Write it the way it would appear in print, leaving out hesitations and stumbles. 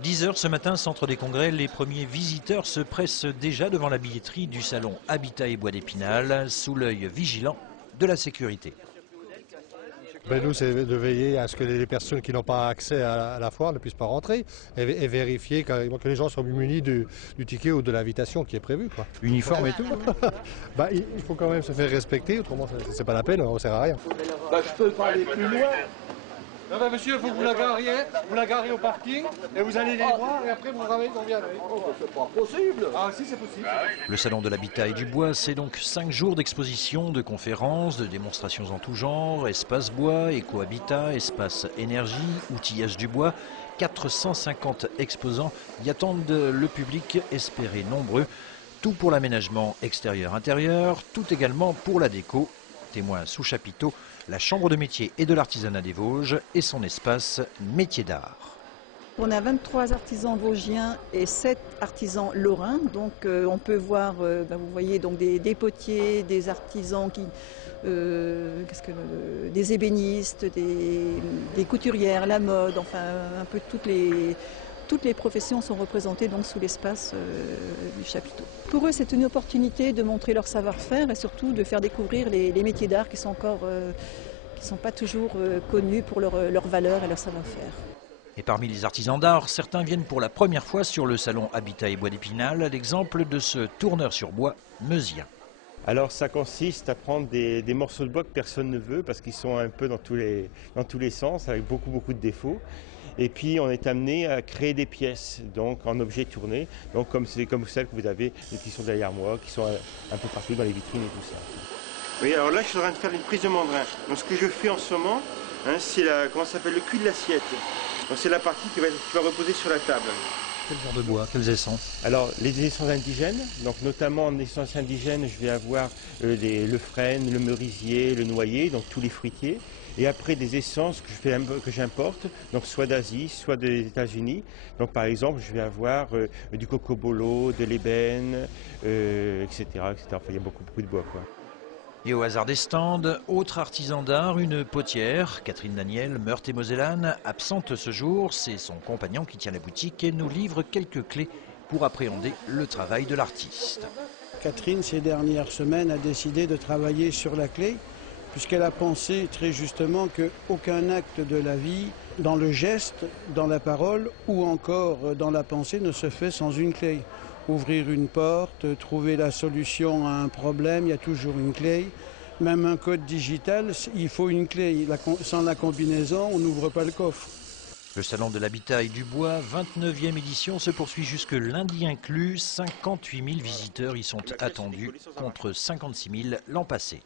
10 h ce matin, centre des congrès, les premiers visiteurs se pressent déjà devant la billetterie du salon Habitat et Bois d'Épinal, sous l'œil vigilant de la sécurité. Nous, c'est de veiller à ce que les personnes qui n'ont pas accès à la foire ne puissent pas rentrer et vérifier que les gens sont munis du ticket ou de l'invitation qui est prévu, quoi. Uniforme et tout. Il faut quand même se faire respecter, autrement c'est pas la peine, on ne sert à rien. Je peux pas aller plus loin. Non, monsieur, il faut que vous la gariez au parking et vous allez les voir et après vous ramènez combien. C'est pas possible. Ah si, c'est possible. Le salon de l'habitat et du bois, c'est donc 5 jours d'expositions, de conférences, de démonstrations en tout genre, espace bois, éco-habitat, espace énergie, outillage du bois. 450 exposants y attendent le public espéré nombreux. Tout pour l'aménagement extérieur-intérieur, tout également pour la déco. Témoin sous chapiteau, la Chambre de métier et de l'artisanat des Vosges et son espace métiers d'art. On a 23 artisans vosgiens et 7 artisans lorrains. Donc on peut voir, vous voyez, donc des potiers, des artisans des ébénistes, des couturières, la mode, enfin un peu toutes les professions sont représentées donc sous l'espace du chapiteau. Pour eux, c'est une opportunité de montrer leur savoir-faire et surtout de faire découvrir les métiers d'art qui sont encore qui ne sont pas toujours connus pour leur valeur et leur savoir-faire. Et parmi les artisans d'art, certains viennent pour la première fois sur le salon Habitat et Bois d'Épinal, l'exemple de ce tourneur sur bois meusien. Alors ça consiste à prendre des morceaux de bois que personne ne veut parce qu'ils sont un peu dans tous les sens, avec beaucoup de défauts. Et puis on est amené à créer des pièces, donc en objets tournés, donc comme celles que vous avez, qui sont derrière moi, qui sont un peu partout dans les vitrines et tout ça. Oui, alors là je suis en train de faire une prise de mandrin. Donc ce que je fais en ce moment, c'est comment ça s'appelle, le cul de l'assiette. Donc c'est la partie qui va reposer sur la table. Quel genre de bois, quelles essences? Alors les essences indigènes, donc notamment en essences indigènes, je vais avoir le frêne, le merisier, le noyer, donc tous les fruitiers. Et après des essences que j'importe, donc soit d'Asie, soit des États-Unis. Donc par exemple, je vais avoir du cocobolo, de l'ébène, etc., etc. Enfin, il y a beaucoup de bois, quoi. Et au hasard des stands, autre artisan d'art, une potière, Catherine Daniel, Meurthe-et-Mosellane, absente ce jour, c'est son compagnon qui tient la boutique et nous livre quelques clés pour appréhender le travail de l'artiste. Catherine, ces dernières semaines, a décidé de travailler sur la clé, puisqu'elle a pensé très justement qu'aucun acte de la vie, dans le geste, dans la parole ou encore dans la pensée, ne se fait sans une clé. Ouvrir une porte, trouver la solution à un problème, il y a toujours une clé. Même un code digital, il faut une clé. Sans la combinaison, on n'ouvre pas le coffre. Le salon de l'habitat et du bois, 29e édition, se poursuit jusque lundi inclus. 58 000 visiteurs y sont attendus contre 56 000 l'an passé.